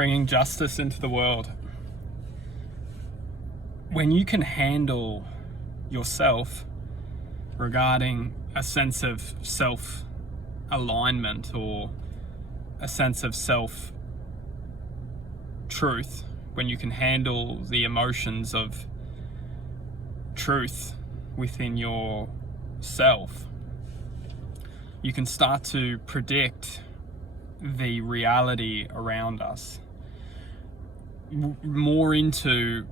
bringing justice into the world. When you can handle yourself regarding a sense of self-alignment or a sense of self-truth, when you can handle the emotions of truth within yourself, you can start to predict the reality around us. More into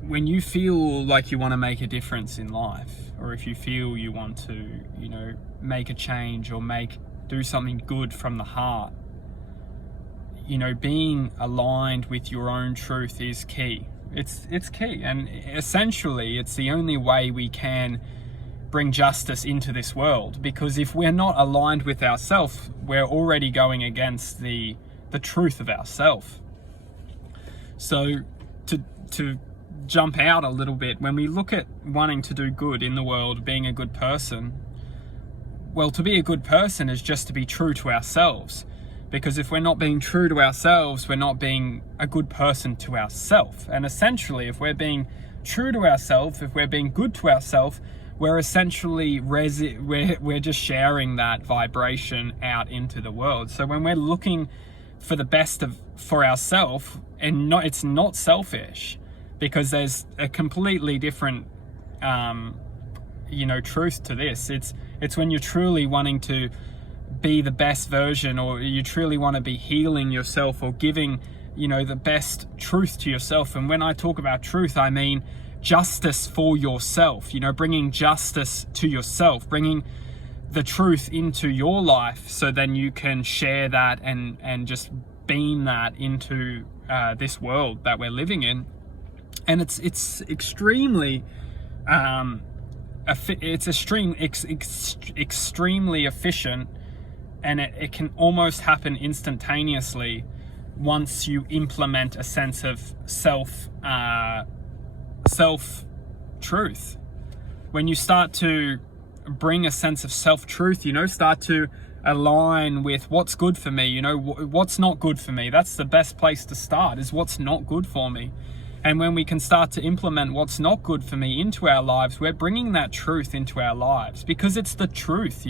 when you feel like you want to make a difference in life, or if you feel you want to, make a change or do something good from the heart, being aligned with your own truth is key. It's key, and essentially it's the only way we can bring justice into this world, because if we're not aligned with ourselves, we're already going against the truth of ourselves. So to jump out a little bit, when we look at wanting to do good in the world, being a good person, well, to be a good person is just to be true to ourselves. Because if we're not being true to ourselves, we're not being a good person to ourselves. And essentially, if we're being true to ourselves, if we're being good to ourselves, we're essentially we're just sharing that vibration out into the world. So when we're looking for the best for ourselves, and it's not selfish, because there's a completely different truth to this. It's when you're truly wanting to be the best version, or you truly want to be healing yourself or giving the best truth to yourself. And when I talk about truth, I mean justice for yourself, bringing justice to yourself, bringing the truth into your life, so then you can share that and just beam that into this world that we're living in. And it's extremely extremely efficient, and it can almost happen instantaneously once you implement a sense of self-truth. When you start to bring a sense of self-truth, start to align with what's good for me, what's not good for me. That's the best place to start, is what's not good for me. And when we can start to implement what's not good for me into our lives, we're bringing that truth into our lives, because it's the truth,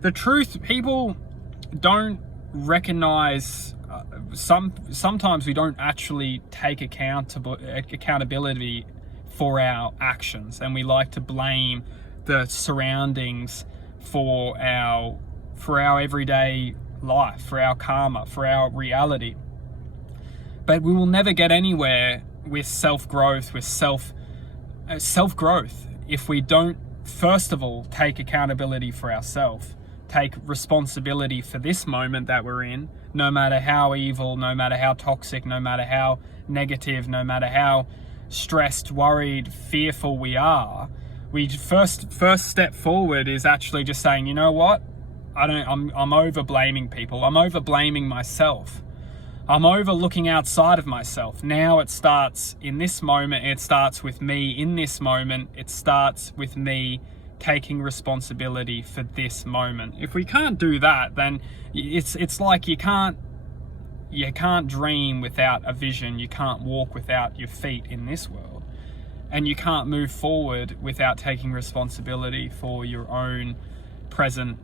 The truth, people don't recognize. Sometimes we don't actually take accountability for our actions, and we like to blame the surroundings for our everyday life, for our karma, for our reality. But we will never get anywhere with self-growth, with self-growth, if we don't, first of all, take accountability for ourselves, take responsibility for this moment that we're in, no matter how evil, no matter how toxic, no matter how negative, no matter how stressed, worried, fearful we are. We first step forward is actually just saying, you know what? I'm over blaming people. I'm over blaming myself. I'm over looking outside of myself. Now it starts in this moment. It starts with me in this moment. It starts with me taking responsibility for this moment. If we can't do that, then it's like you can't dream without a vision. You can't walk without your feet in this world. And you can't move forward without taking responsibility for your own present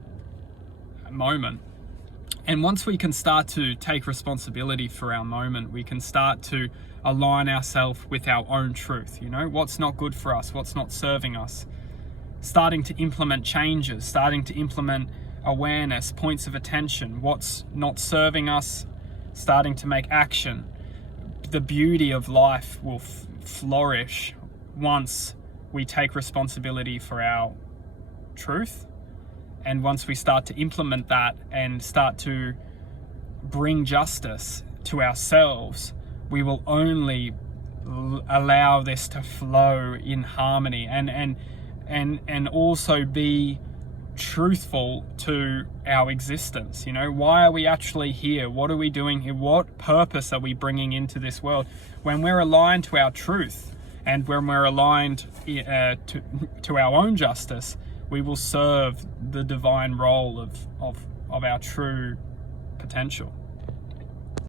moment. And once we can start to take responsibility for our moment, we can start to align ourselves with our own truth. What's not good for us, what's not serving us. Starting to implement changes, starting to implement awareness, points of attention, what's not serving us, starting to make action. The beauty of life will flourish once we take responsibility for our truth. And once we start to implement that and start to bring justice to ourselves, we will only allow this to flow in harmony and also be truthful to our existence. Why are we actually here? What are we doing here? What purpose are we bringing into this world? When we're aligned to our truth, and when we're aligned to our own justice, we will serve the divine role of our true potential.